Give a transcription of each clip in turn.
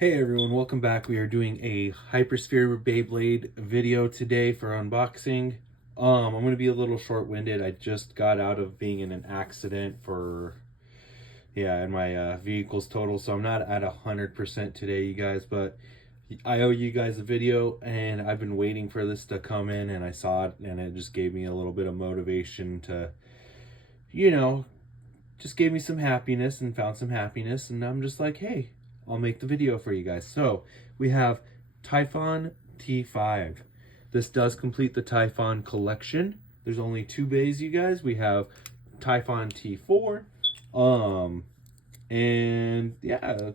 Hey everyone, welcome back. We are doing a Hypersphere Beyblade video today for unboxing. I'm going to be a little short-winded. I just got out of being in an accident and my vehicle's total, so I'm not at 100% today, you guys, but I owe you guys a video, and I've been waiting for this to come in, and I saw it, and it just gave me a little bit of motivation to, you know, just gave me some happiness and found some happiness, and I'm just like, hey, I'll make the video for you guys. So we have Typhon T5. This does complete the Typhon collection. There's only two bays, you guys. We have Typhon T4. And yeah,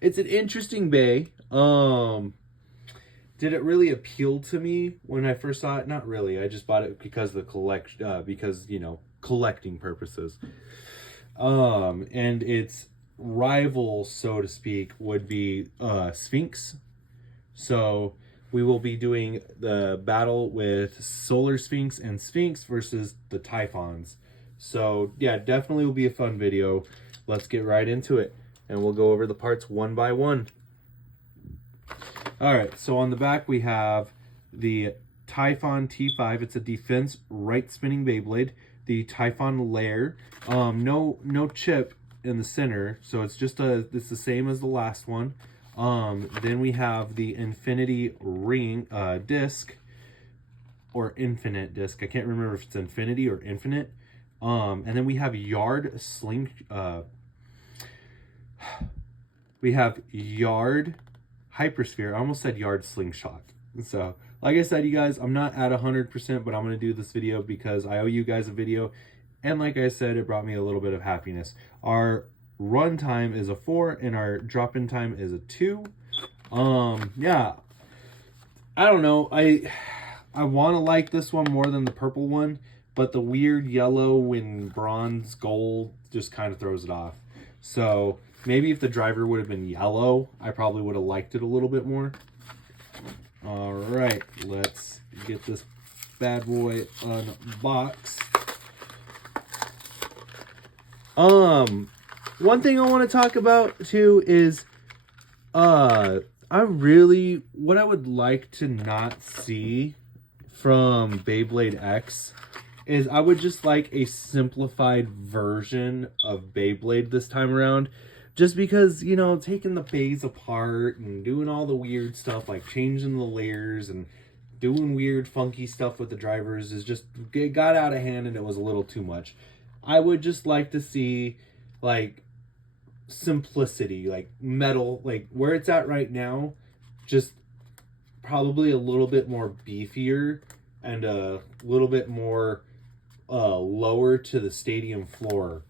it's an interesting bay. Did it really appeal to me when I first saw it? Not really. I just bought it because the collecting purposes. And its rival, so to speak, would be Sphinx. So we will be doing the battle with Solar Sphinx and Sphinx versus the Typhons. So yeah, definitely will be a fun video. Let's get right into it, and we'll go over the parts one by one. All right, so on the back we have the Typhon T5. It's a defense right spinning Beyblade. The Typhon layer, no chip in the center, so it's the same as the last one. Then we have the Infinity Ring disc, or Infinite disc. I can't remember if it's Infinity or Infinite. And then we have Yard Hypersphere. I almost said Yard Slingshot. So, like I said, you guys, I'm not at 100%, but I'm going to do this video because I owe you guys a video. And like I said, it brought me a little bit of happiness. Our run time is a 4 and our drop-in time is a 2. Yeah. I don't know. I want to like this one more than the purple one, but the weird yellow and bronze gold just kind of throws it off. So, maybe if the driver would have been yellow, I probably would have liked it a little bit more. All right, let's get this bad boy unboxed. One thing I want to talk about too is, what I would like to not see from Beyblade X is I would just like a simplified version of Beyblade this time around. Just because, you know, taking the bays apart and doing all the weird stuff like changing the layers and doing weird funky stuff with the drivers it got out of hand and it was a little too much. I would just like to see like simplicity, like metal, like where it's at right now, just probably a little bit more beefier and a little bit more lower to the stadium floor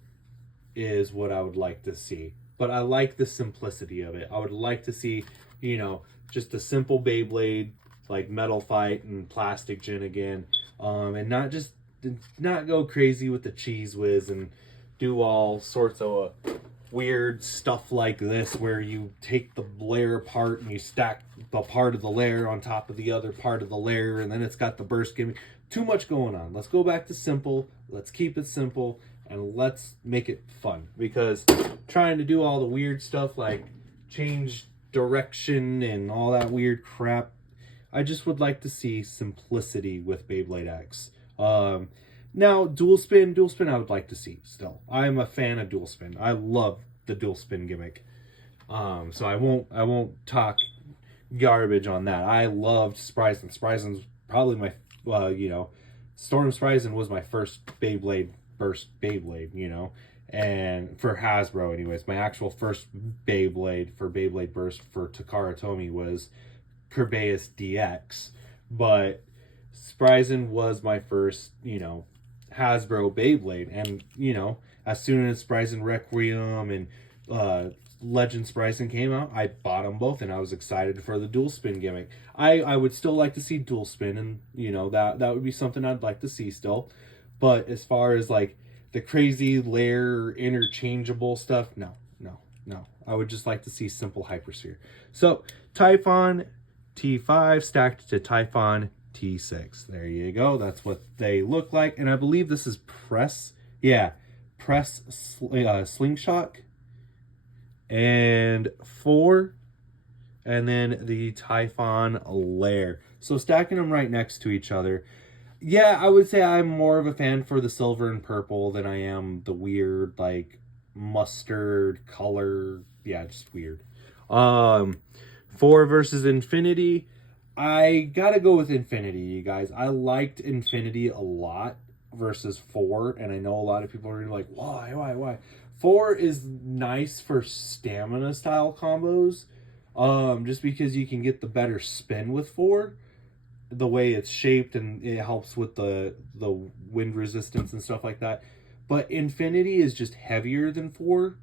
is what I would like to see. But I like the simplicity of it. I would like to see, you know, just a simple Beyblade, like Metal Fight and Plastic Gin again. And not go crazy with the Cheese Whiz and do all sorts of weird stuff like this where you take the layer apart and you stack the part of the layer on top of the other part of the layer and then it's got the burst gimmick. Too much going on. Let's go back to simple. Let's keep it simple. And let's make it fun, because trying to do all the weird stuff like change direction and all that weird crap, I just would like to see simplicity with Beyblade X. Now, dual spin I would like to see still. I'm a fan of dual spin. I love the dual spin gimmick. So I won't talk garbage on that. I loved Spryzen. Spryzen's probably my, Storm Spryzen was my first Beyblade burst Beyblade, you know, and for Hasbro anyways. My actual first Beyblade for Beyblade Burst for Takara Tomy was Kerbeus DX, but Spryzen was my first, Hasbro Beyblade. And, as soon as Spryzen Requiem and Legend Spryzen came out, I bought them both and I was excited for the dual spin gimmick. I would still like to see dual spin, and, that would be something I'd like to see still. But as far as like the crazy layer interchangeable stuff, no. I would just like to see simple Hypersphere. So Typhon T5 stacked to Typhon T6. There you go. That's what they look like. And I believe this is press slingshot. And 4 and then the Typhon Lair. So stacking them right next to each other. Yeah, I would say I'm more of a fan for the silver and purple than I am the weird, like, mustard color. Yeah, just weird. Um, 4 versus Infinity. I gotta go with Infinity, you guys. I liked Infinity a lot versus 4, and I know a lot of people are gonna be like, why? 4 is nice for stamina style combos, just because you can get the better spin with 4, the way it's shaped, and it helps with the wind resistance and stuff like that. But Infinity is just heavier than 4.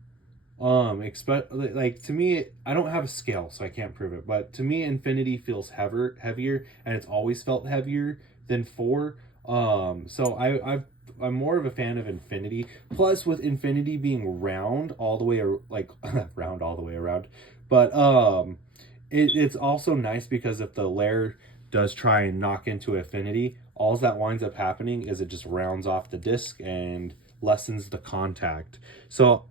Expect like to me, I don't have a scale, so I can't prove it. But to me, Infinity feels heavier, and it's always felt heavier than 4. So I'm more of a fan of Infinity. Plus, with Infinity being round all the way, like round all the way around, but it's also nice because if the layer does try and knock into Infinity, all that winds up happening is it just rounds off the disc and lessens the contact. So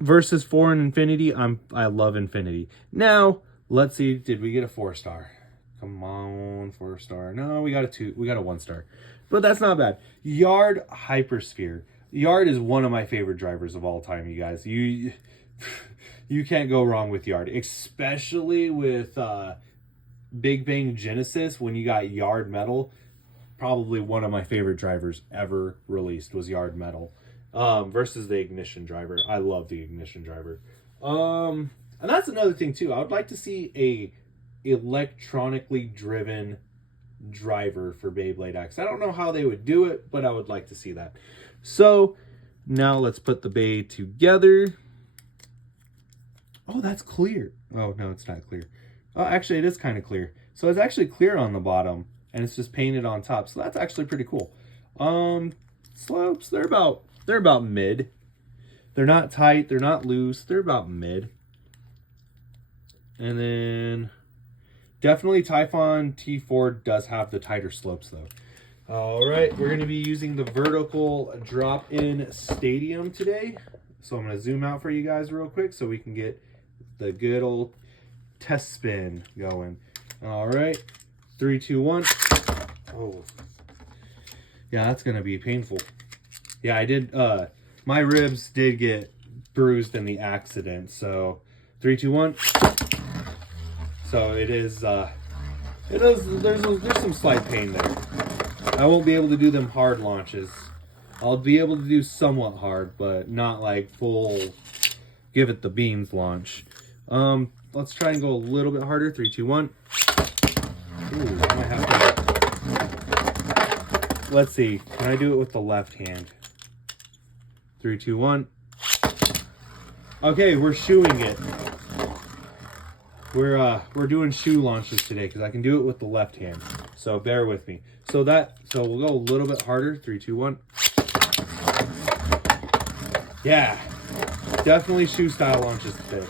versus 4 and Infinity, I love Infinity. Now, let's see, did we get a 4-star? Come on, 4-star. No, we got a 1-star. But that's not bad. Yard Hypersphere. Yard is one of my favorite drivers of all time, you guys. You can't go wrong with Yard, especially with Big Bang Genesis when you got Yard Metal. Probably one of my favorite drivers ever released was Yard Metal. Versus the Ignition driver. I love the Ignition driver. And that's another thing too. I would like to see a electronically driven driver for Beyblade X. I don't know how they would do it, but I would like to see that. So now let's put the Bay together. Oh, that's clear. Oh, no, it's not clear. Oh, actually, it is kind of clear. So it's actually clear on the bottom, and it's just painted on top. So that's actually pretty cool. Slopes, they're about mid. They're not tight, they're not loose, they're about mid. And then definitely Typhon T4 does have the tighter slopes though. All right, we're going to be using the vertical drop-in stadium today. So I'm going to zoom out for you guys real quick so we can get the good old test spin going. All right, 3, 2, 1. Oh, yeah, that's going to be painful. Yeah, I did, my ribs did get bruised in the accident. So 3, 2, 1. So there's some slight pain there. I won't be able to do them hard launches. I'll be able to do somewhat hard, but not like full give it the beans launch. Let's try and go a little bit harder. 3, 2, 1. Ooh, I might have to. Let's see. Can I do it with the left hand? 3, 2, 1. Okay, we're shoeing it. We're doing shoe launches today because I can do it with the left hand. So bear with me. So we'll go a little bit harder. 3, 2, 1. Yeah, definitely shoe style launches today.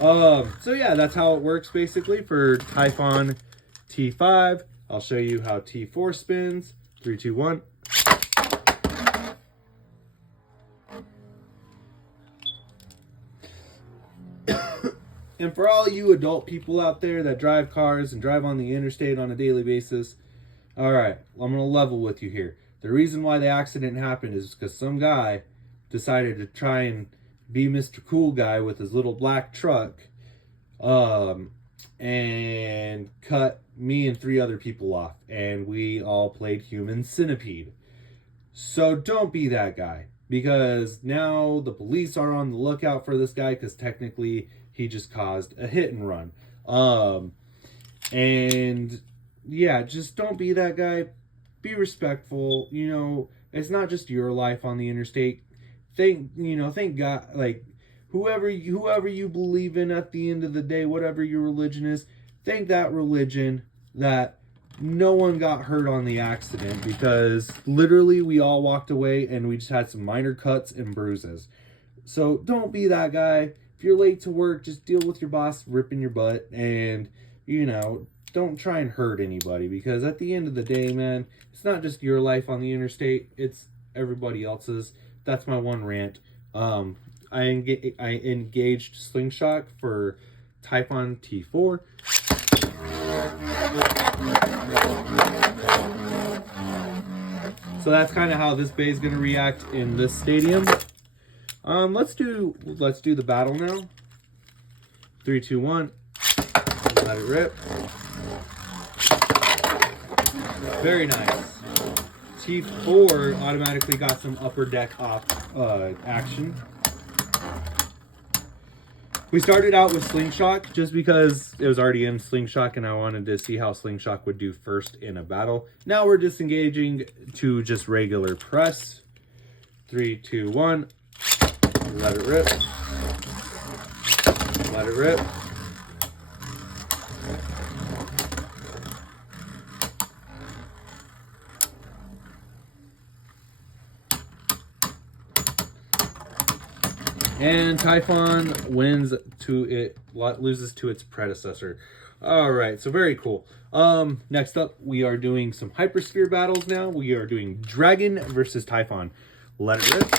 So yeah, that's how it works basically for Typhon T5. I'll show you how T4 spins. 3, 2, 1. And for all you adult people out there that drive cars and drive on the interstate on a daily basis, all right, I'm going to level with you here. The reason why the accident happened is because some guy decided to try and be Mr. Cool Guy with his little black truck, and cut me and 3 other people off, and we all played Human Centipede. So don't be that guy, because now the police are on the lookout for this guy, because technically he just caused a hit and run. And yeah, just don't be that guy. Be respectful. You know, it's not just your life on the interstate. Thank God, like whoever you believe in at the end of the day, whatever your religion is, thank that religion that no one got hurt on the accident, because literally we all walked away and we just had some minor cuts and bruises. So don't be that guy. If you're late to work, just deal with your boss ripping your butt, and, don't try and hurt anybody, because at the end of the day, man, it's not just your life on the interstate, it's everybody else's. That's my one rant. I engaged Slingshot for Typhon T4. So that's kind of how this bay is going to react in this stadium. Let's do the battle now. 3, 2, 1. Let it rip. Very nice. T4 automatically got some upper deck off action. We started out with Slingshot just because it was already in Slingshot and I wanted to see how Slingshot would do first in a battle. Now we're disengaging to just regular press. 3, 2, 1. Let it rip. Let it rip. And Typhon loses to its predecessor. All right, so very cool. Next up, we are doing some Hypersphere battles now. We are doing Dragon versus Typhon. Let it rip.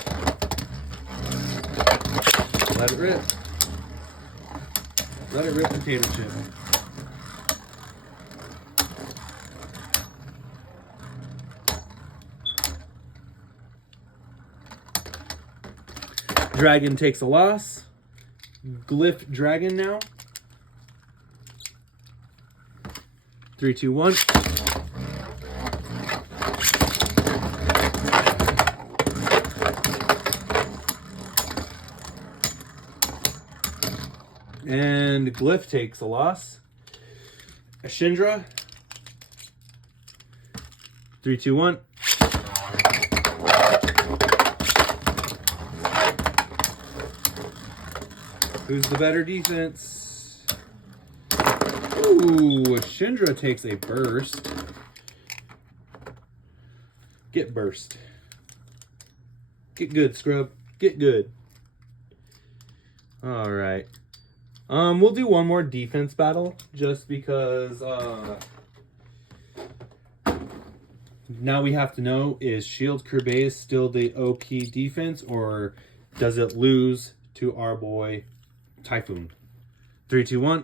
Let it rip. Let it rip, potato chip. Dragon takes a loss. Glyph Dragon now. 3, 2, 1. And Glyph takes a loss. Ashindra. 3, 2, 1. Who's the better defense? Ooh, Ashindra takes a burst. Get burst. Get good, scrub. Get good. All right. We'll do one more defense battle just because now we have to know, is Shield Kerbeus still the OP defense or does it lose to our boy Typhon? 3, 2, 1.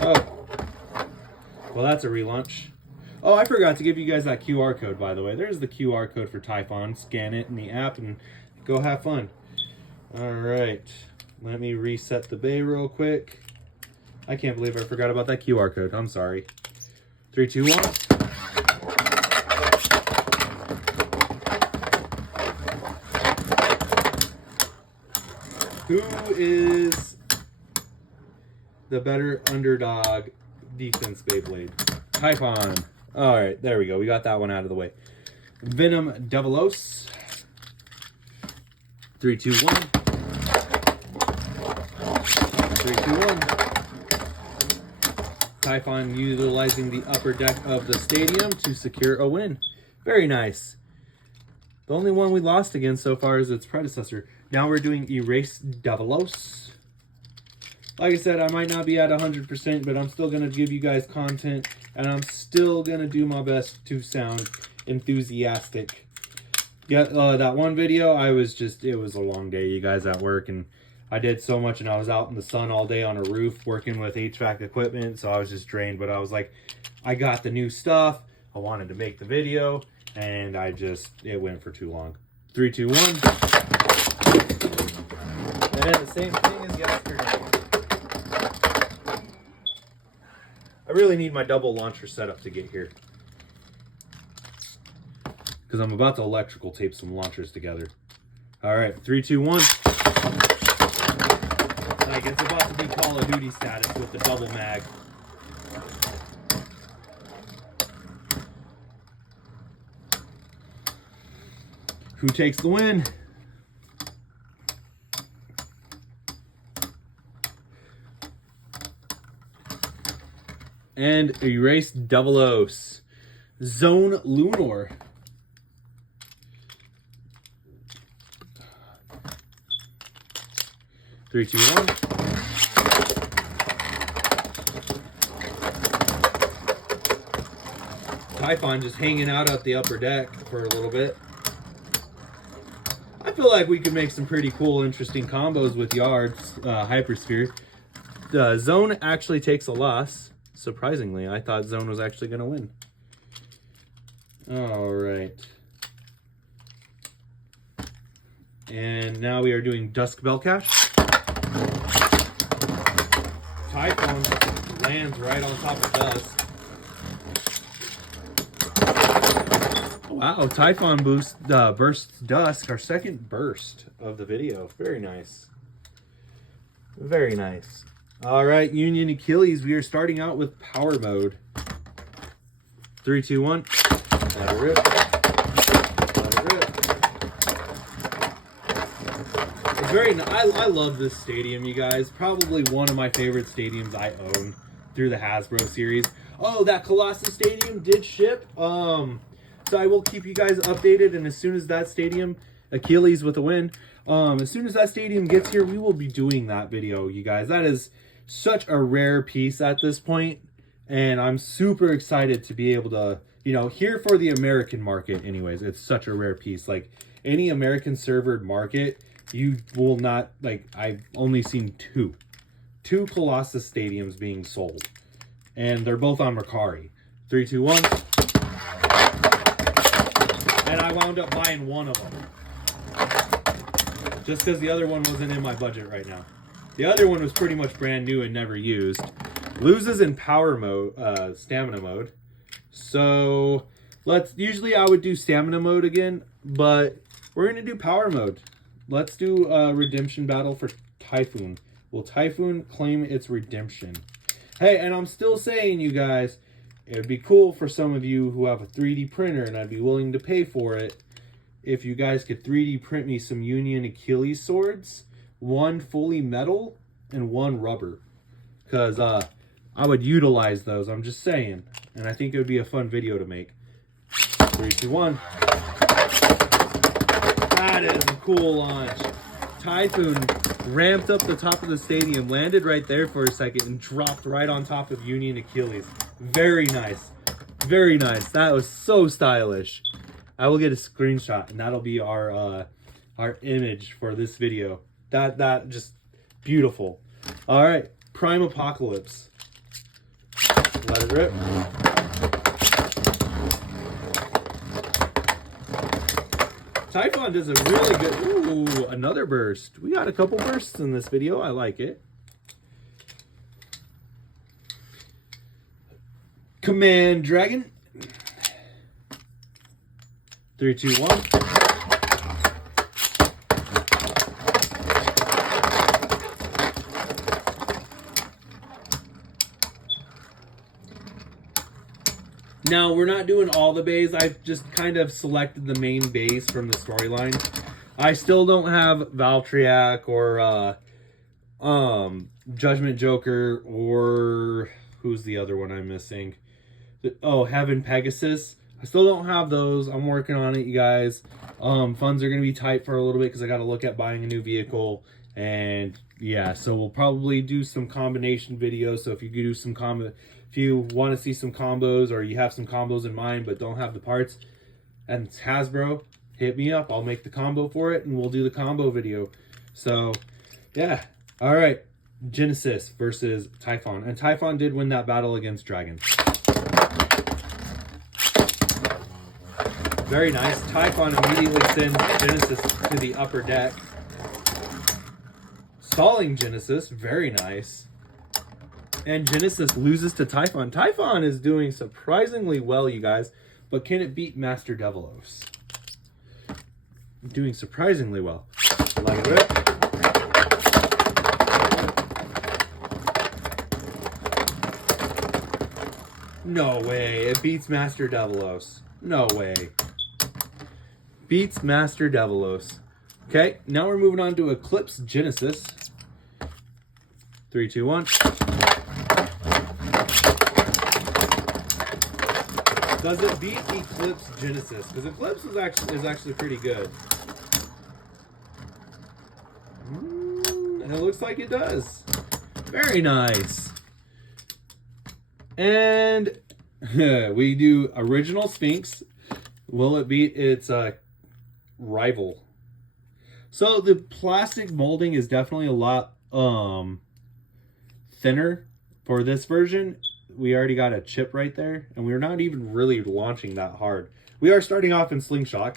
Oh. Well, that's a relaunch. Oh, I forgot to give you guys that QR code, by the way. There's the QR code for Typhon. Scan it in the app and go have fun. All right. Let me reset the bay real quick. I can't believe I forgot about that QR code. I'm sorry. 3, 2, 1. Who is the better underdog defense Beyblade? Typhon. All right, there we go. We got that one out of the way. Venom Devilos. 3, 2, 1. 3, 2, 1. Typhon utilizing the upper deck of the stadium to secure a win. Very nice. The only one we lost against so far is its predecessor. Now we're doing Erase Devilos. Like I said, I might not be at 100%, but I'm still going to give you guys content, and I'm still going to do my best to sound enthusiastic. Yeah, that one video, it was a long day, you guys, at work, and I did so much, and I was out in the sun all day on a roof working with HVAC equipment, so I was just drained, but I was like, I got the new stuff, I wanted to make the video, and it went for too long. 3, 2, 1. And the same thing as yesterday. I really need my double launcher setup to get here, because I'm about to electrical tape some launchers together. All right, 3, 2, 1. Like, it's about to be Call of Duty status with the double mag. Who takes the win? And Erase Devilos. Zone Lunar. 3, 2, 1. Typhon just hanging out at the upper deck for a little bit. I feel like we could make some pretty cool, interesting combos with Yard's Hypersphere. Zone actually takes a loss. Surprisingly, I thought Zone was actually going to win. All right. And now we are doing Dusk Bellcash. Typhon lands right on top of Dusk. Wow, Typhon bursts Dusk, our second burst of the video. Very nice. Very nice. All right, Union Achilles, we are starting out with Power Mode. 3, 2, 1. Let it rip. Let it rip. It's very nice. I love this stadium, you guys. Probably one of my favorite stadiums I own through the Hasbro series. Oh, that Colossus Stadium did ship. So I will keep you guys updated, and as soon as that stadium, Achilles with a win, as soon as that stadium gets here, we will be doing that video, you guys. That is such a rare piece at this point, and I'm super excited to be able to, you know, here for the American market anyways. It's such a rare piece. Like, any American servered market, you will not, like, I've only seen two Colossus stadiums being sold, and they're both on Mercari. 3, 2, 1. And I wound up buying one of them. Just because the other one wasn't in my budget right now. The other one was pretty much brand new and never used. Loses in power mode, stamina mode. So, usually I would do stamina mode again, but we're going to do power mode. Let's do a redemption battle for Typhon. Will Typhon claim its redemption? Hey, and I'm still saying, you guys, it would be cool for some of you who have a 3D printer, and I'd be willing to pay for it, if you guys could 3D print me some Union Achilles swords, one fully metal and one rubber. Because I would utilize those, I'm just saying. And I think it would be a fun video to make. 3, 2, 1. That is a cool launch. Typhon ramped up the top of the stadium, landed right there for a second, and dropped right on top of Union Achilles. Very nice. Very nice. That was so stylish. I will get a screenshot, and that'll be our image for this video. That just beautiful. All right, Prime Apocalypse. Let it rip. Typhon does a really good... Ooh, another burst. We got a couple bursts in this video. I like it. Command Dragon. 3, 2, 1. Now, we're not doing all the bays. I've just kind of selected the main bays from the storyline. I still don't have Valtryek or Judgment Joker, or who's the other one I'm missing? Oh, Heaven Pegasus. I still don't have those. I'm working on it, you guys. Funds are going to be tight for a little bit because I got to look at buying a new vehicle. And yeah, so we'll probably do some combination videos. So if you do some if you want to see some combos, or you have some combos in mind but don't have the parts, and it's Hasbro, hit me up. I'll make the combo for it, and we'll do the combo video. So yeah, all right. Genesis versus Typhon, and Typhon did win that battle against Dragon. Very nice. Typhon immediately sends Genesis to the upper deck. Stalling Genesis. Very nice. And Genesis loses to Typhon. Typhon is doing surprisingly well, you guys. But can it beat Master Devilos? Doing surprisingly well. Let it rip. No way. It beats Master Devilos. No way. Beats Master Devilos. Okay, now we're moving on to Eclipse Genesis. 3, 2, 1. Does it beat Eclipse Genesis? Because Eclipse is actually pretty good. It looks like it does. Very nice. And we do Original Sphinx. Will it beat its rival? So the plastic molding is definitely a lot thinner for this version. We already got a chip right there, and we're not even really launching that hard. We are starting off in slingshot.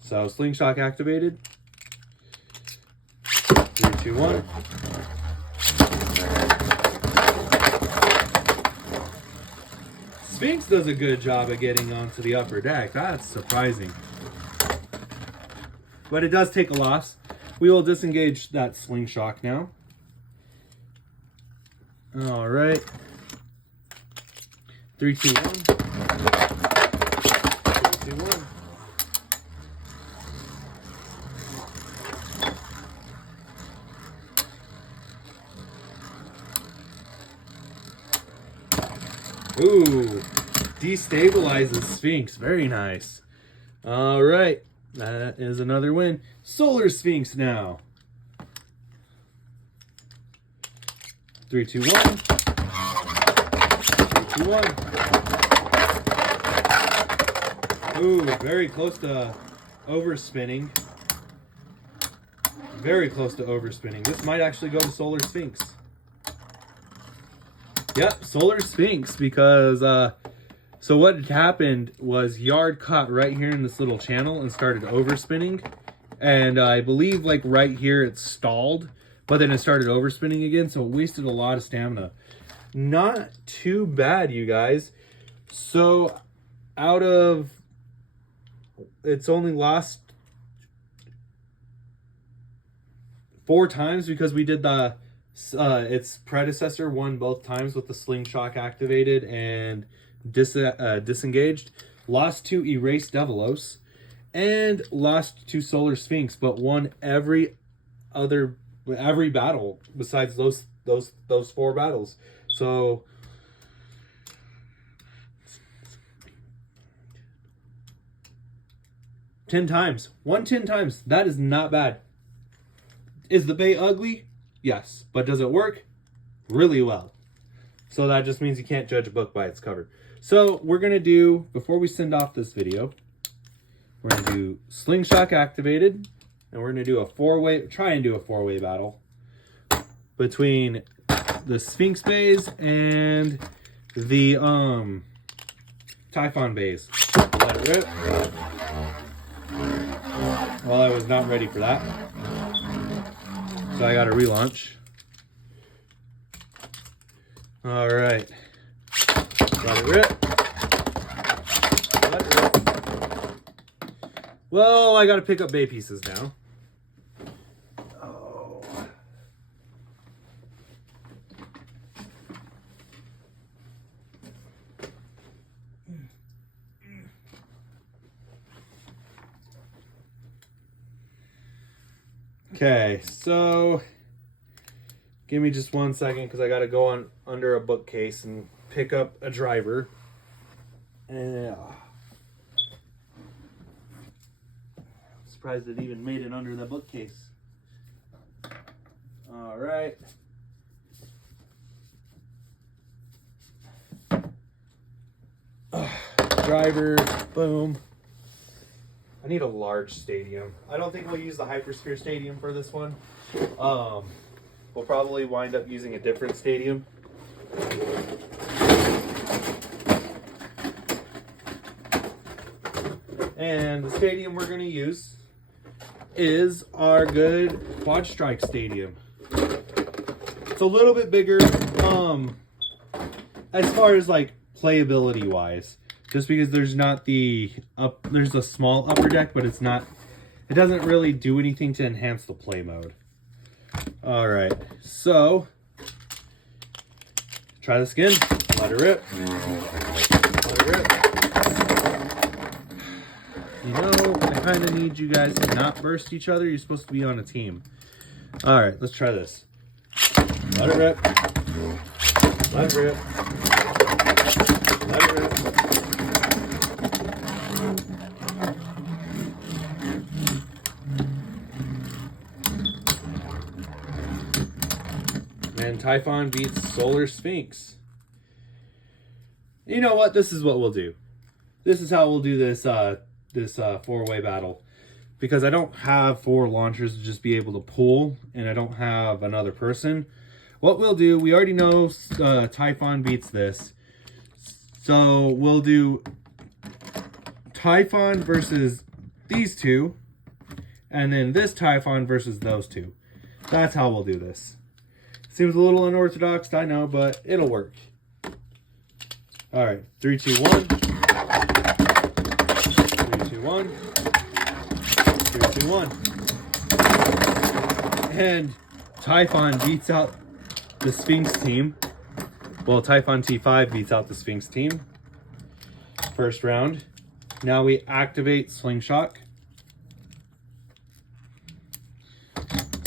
So slingshot activated. 3, 2, 1. Sphinx does a good job of getting onto the upper deck. That's surprising. But it does take a loss. We will disengage that slingshot now. All right. 3, 2, 1. 3, 2, 1. Ooh, destabilizes Sphinx. Very nice. All right, that is another win. Solar Sphinx now. 3, 2, 1. 3, 2, 1. Ooh, very close to overspinning. Very close to overspinning. This might actually go to Solar Sphinx. Yep, Solar Sphinx, because so what had happened was Yard caught right here in this little channel and started overspinning, and I believe like right here it stalled, but then it started overspinning again, so it wasted a lot of stamina. Not too bad, you guys. So out of, it's only lost 4 times because we did the its predecessor won both times with the slingshot activated and disengaged. Lost to Erase Devilos and lost to Solar Sphinx, but won every battle besides those 4 battles. So 10 times. Won 10 times. That is not bad. Is the bait ugly? Yes, but does it work? Really well. So that just means you can't judge a book by its cover. So we're going to do, before we send off this video, we're going to do slingshot activated, and we're going to do a 4-way, try and do a 4-way battle between the Sphinx bays and the Typhon bays. Let it rip. Well, I was not ready for that. So I got to relaunch. All right. Let it rip. Let it rip. Well, I got to pick up bay pieces now. Oh. Okay, so give me just 1 second because I got to go on under a bookcase and pick up a driver. And I'm surprised it even made it under the bookcase. All right. Driver, boom. I need a large stadium. I don't think we'll use the Hypersphere Stadium for this one. We'll probably wind up using a different stadium. And the stadium we're going to use is our good Quad Strike Stadium. It's a little bit bigger as far as like playability wise. Just because there's not there's a small upper deck, but it doesn't really do anything to enhance the play mode. All right, so try the skin, let it rip, let it rip. You know, I kind of need you guys to not burst each other. You're supposed to be on a team. All right, let's try this. Let it rip, let it rip, let it rip. And Typhon beats Solar Sphinx. You know what? This is what we'll do. This is how we'll do this 4-way battle. because I don't have 4 launchers to just be able to pull, and I don't have another person. What we'll do, we already know Typhon beats this. So we'll do Typhon versus these two, and then this Typhon versus those two. That's how we'll do this. Seems a little unorthodox, I know, but it'll work. Alright, 3, 2, 1. 3, 2, 1. 3, 2, 1. And Typhon beats out the Sphinx team. Well, Typhon T5 beats out the Sphinx team. First round. Now we activate Slingshot.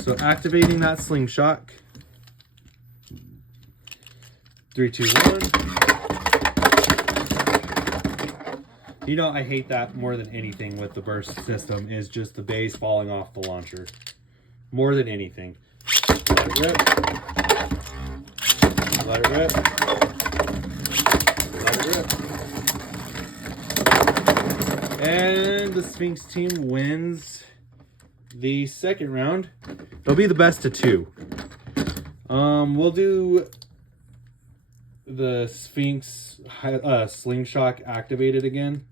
So activating that Slingshot. 3, 2, 1. You know, I hate that more than anything with the burst system, is just the base falling off the launcher. More than anything. Let it rip. Let it rip. Let it rip. And the Sphinx team wins the second round. It'll be the best of 2. We'll do the Sphinx Slingshot activated again.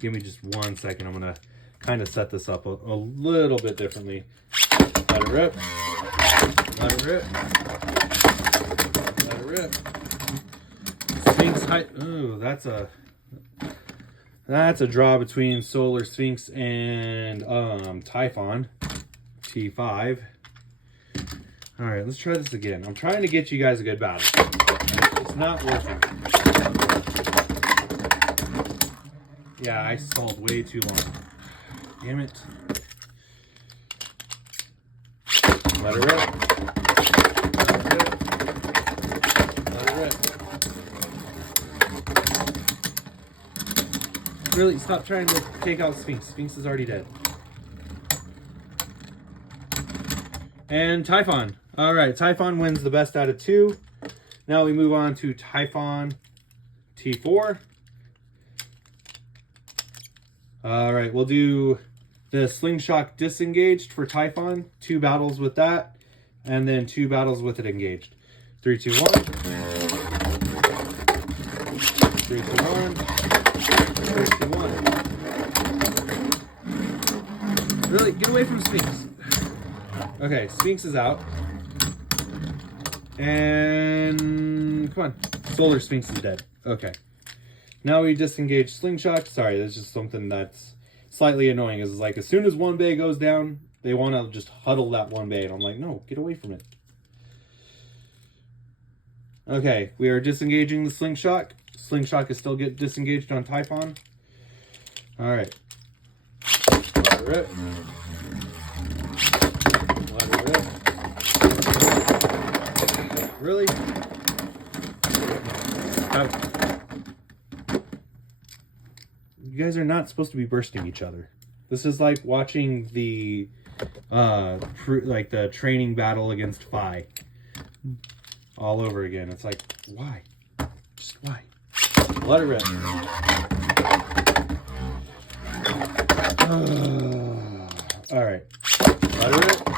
Give me just 1 second. I'm going to kind of set this up a little bit differently. Let it rip. Let it rip. Let it rip. Sphinx height. Ooh, that's a draw between Solar Sphinx and Typhon T5. All right, let's try this again. I'm trying to get you guys a good battle. It's not working. Yeah, I stalled way too long. Damn it. Let it rip. Let it rip. Let it rip. Really, stop trying to take out Sphinx. Sphinx is already dead. And Typhon. Alright, Typhon wins the best out of 2. Now we move on to Typhon T4. Alright, we'll do the Slingshot disengaged for Typhon. 2 battles with that. And then 2 battles with it engaged. 3, 2, 1. 3, 2, 1. 3, 2, 1. Really, get away from Sphinx. Okay, Sphinx is out. And come on. Solar Sphinx is dead. Okay. Now we disengage Slingshot. Sorry, that's just something that's slightly annoying. Is like as soon as one bay goes down, they want to just huddle that one bay. And I'm like, no, get away from it. Okay, we are disengaging the Slingshot. Slingshot can still get disengaged on Typhon. Alright. Let it rip. Let it rip. Really? You guys are not supposed to be bursting each other. This is like watching the the training battle against Phi all over again. It's like, why? Just why? Let it rip. All right. Let it rip.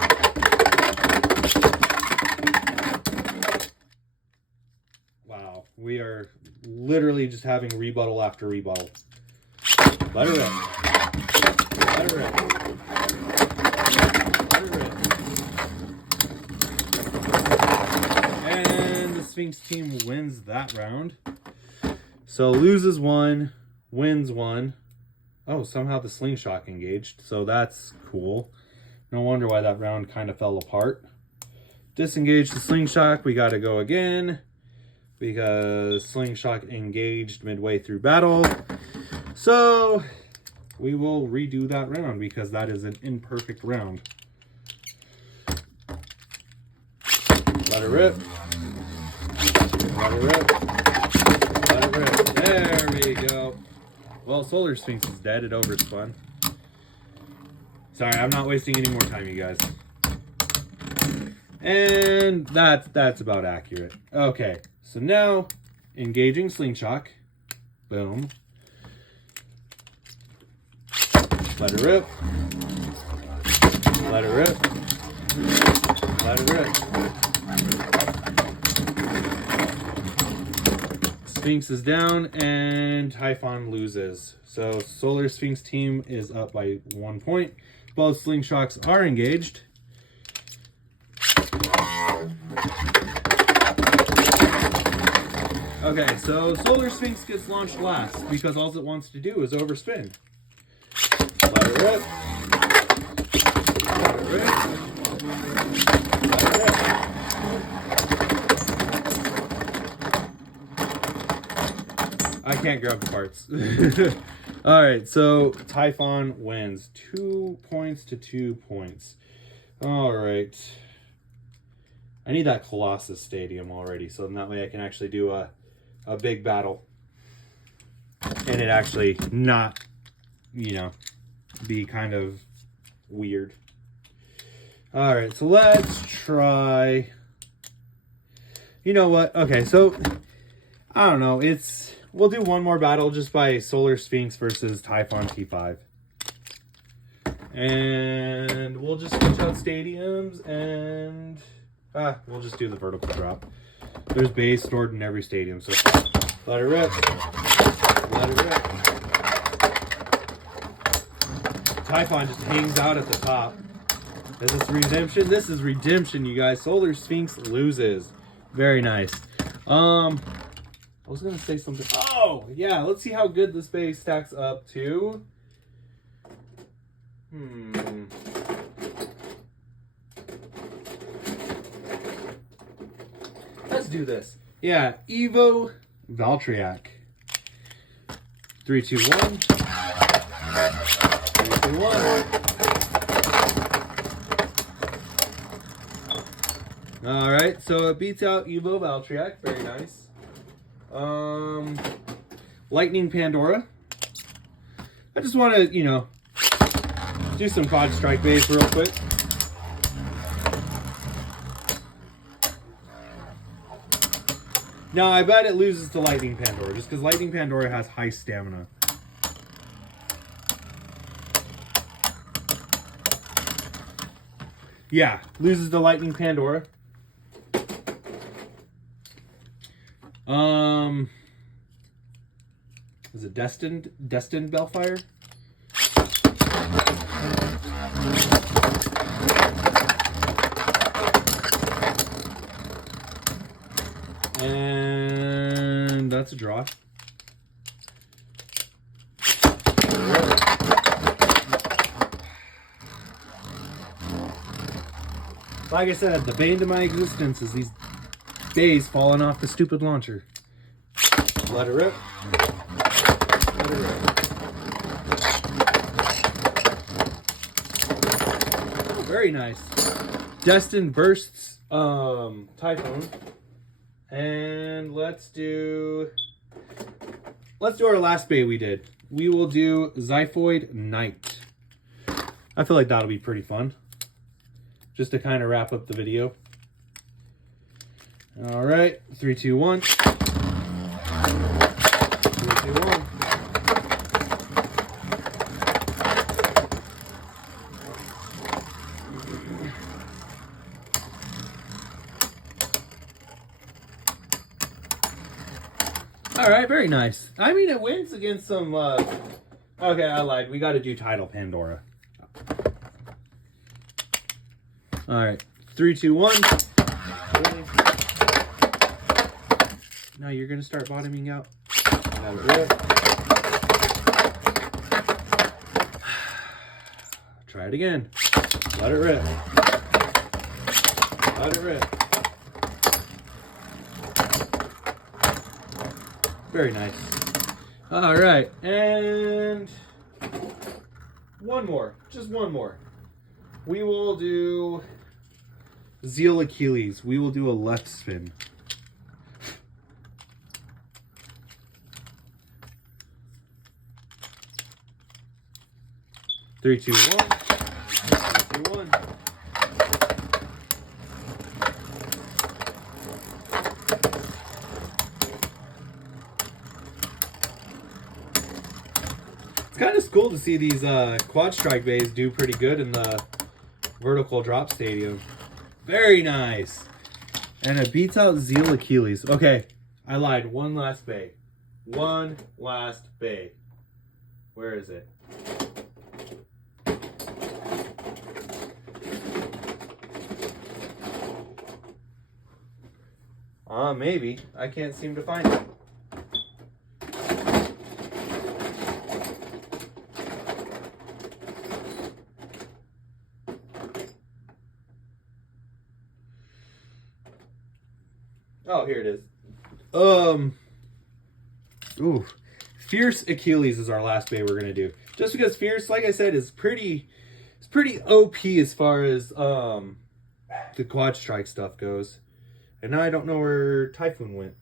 Wow. We are literally just having rebuttal after rebuttal. Let it rip. Let it rip. Let it rip. And the Sphinx team wins that round. So loses 1, wins 1. Oh, somehow the Slingshot engaged. So that's cool. No wonder why that round kind of fell apart. Disengage the Slingshot. We got to go again. Because Slingshot engaged midway through battle. So we will redo that round because that is an imperfect round. Let it rip. Let it rip. Let it rip. There we go. Well, Solar Sphinx is dead. It overspun. Sorry, I'm not wasting any more time, you guys. And that's about accurate. Okay, so now engaging Slingshot. Boom. Let it rip. Let it rip. Let it rip. Sphinx is down and Typhon loses. So Solar Sphinx team is up by 1 point. Both slingshocks are engaged. Okay, so Solar Sphinx gets launched last because all it wants to do is overspin. Let it rip. Let it rip. Let it rip. I can't grab the parts. Alright, so Typhon wins. 2 points to 2 points. Alright. I need that Colossus Stadium already, so that way I can actually do a big battle. And it actually not, you know, be kind of weird. Alright, so let's try... You know what? Okay, so... I don't know, we'll do one more battle just by Solar Sphinx versus Typhon T5. And we'll just switch out stadiums and... we'll just do the vertical drop. There's base stored in every stadium, so let it rip. Let it rip. Typhon just hangs out at the top. Is this redemption? This is redemption, you guys. Solar Sphinx loses. Very nice. I was gonna say something. Oh, yeah. Let's see how good this base stacks up to. Let's do this. Yeah, Evo Valtryek. 3, 2, 1. 3, 2, 1. All right, so it beats out Evo Valtryek. Very nice. Lightning Pandora. I just want to, you know, do some Quad Strike base real quick. Now, I bet it loses to Lightning Pandora, just because Lightning Pandora has high stamina. Yeah, loses to Lightning Pandora. Is it Destined Bellfire? And that's a draw. Like I said, the bane to my existence is these bays falling off the stupid launcher. Let it rip. Let it rip. Oh, very nice. Destin bursts Typhon. And let's do our last bay we did. We will do Xiphoid Knight. I feel like that'll be pretty fun. Just to kind of wrap up the video. All right, 3, 2, 1. 3, 2, 1. All right, very nice. I mean, it wins against some... Okay, I lied. We got to do Tidal Pandora. All right, 3, 2, 1. Now you're going to start bottoming out. Let it rip. Try it again. Let it rip. Let it rip. Very nice. All right, and one more, just one more. We will do Zeal Achilles. We will do a left spin. Three, two, one. 3, 2, 1. kind of cool to see these quad strike bays do pretty good in the vertical drop stadium. Very nice. And it beats out Zeal Achilles. Okay, I lied. One last bay. One last bay. Where is it? Maybe. I can't seem to find it. Oh, here it is. Ooh. Fierce Achilles is our last bay we're gonna do. Just because Fierce, like I said, is pretty OP as far as the quad strike stuff goes. And now I don't know where Typhon went.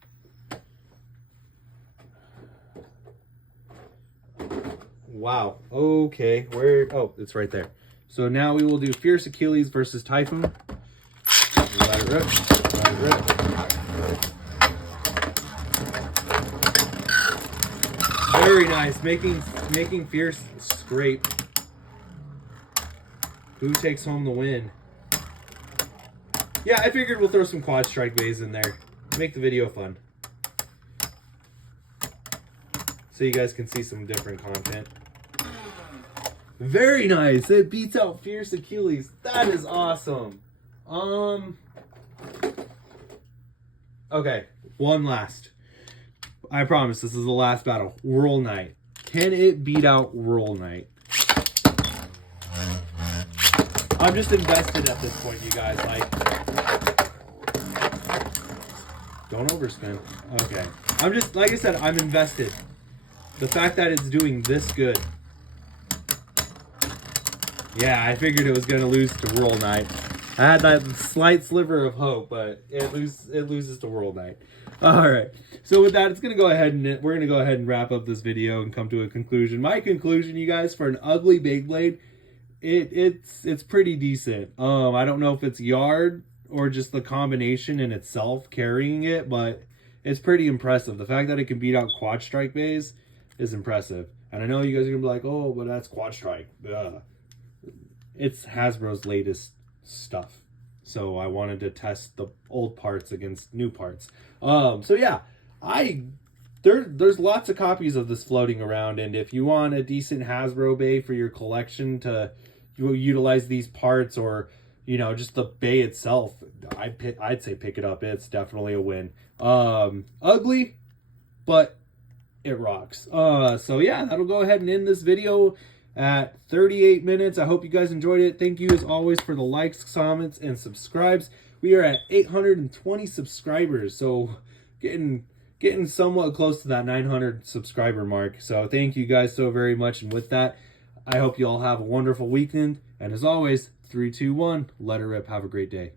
Wow. Okay. Where? Oh, it's right there. So now we will do Fierce Achilles versus Typhon. Let it rip. Let it rip. Very nice. Making Fierce scrape. Who takes home the win? Yeah, I figured we'll throw some quad strike bays in there. Make the video fun. So you guys can see some different content. Very nice. It beats out Fierce Achilles. That is awesome. Okay, one last. I promise this is the last battle. Whirl Knight. Can it beat out Whirl Knight? I'm just invested at this point, you guys. Like, don't overspin. Okay. I'm just, like I said, I'm invested. The fact that it's doing this good. Yeah, I figured it was going to lose to Whirl Knight. I had that slight sliver of hope, but it loses to Whirl Knight. All right. So with that, we're going to go ahead and wrap up this video and come to a conclusion. My conclusion, you guys, for an ugly Beyblade, it's pretty decent. I don't know if it's yard or just the combination in itself carrying it, but it's pretty impressive. The fact that it can beat out quad strike bays is impressive. And I know you guys are gonna be like, oh, but that's quad strike. Ugh. It's Hasbro's latest stuff, so I wanted to test the old parts against new parts. So yeah, there's lots of copies of this floating around, and if you want a decent Hasbro bay for your collection to utilize these parts, or just the bay itself, I'd say pick it up. It's definitely a win. Ugly, but it rocks. So yeah, that'll go ahead and end this video at 38 minutes. I hope you guys enjoyed it. Thank you as always for the likes, comments, and subscribes. We are at 820 subscribers, so getting somewhat close to that 900 subscriber mark. So thank you guys so very much. And with that, I hope you all have a wonderful weekend. And as always, 3, 2, 1, let it rip. Have a great day.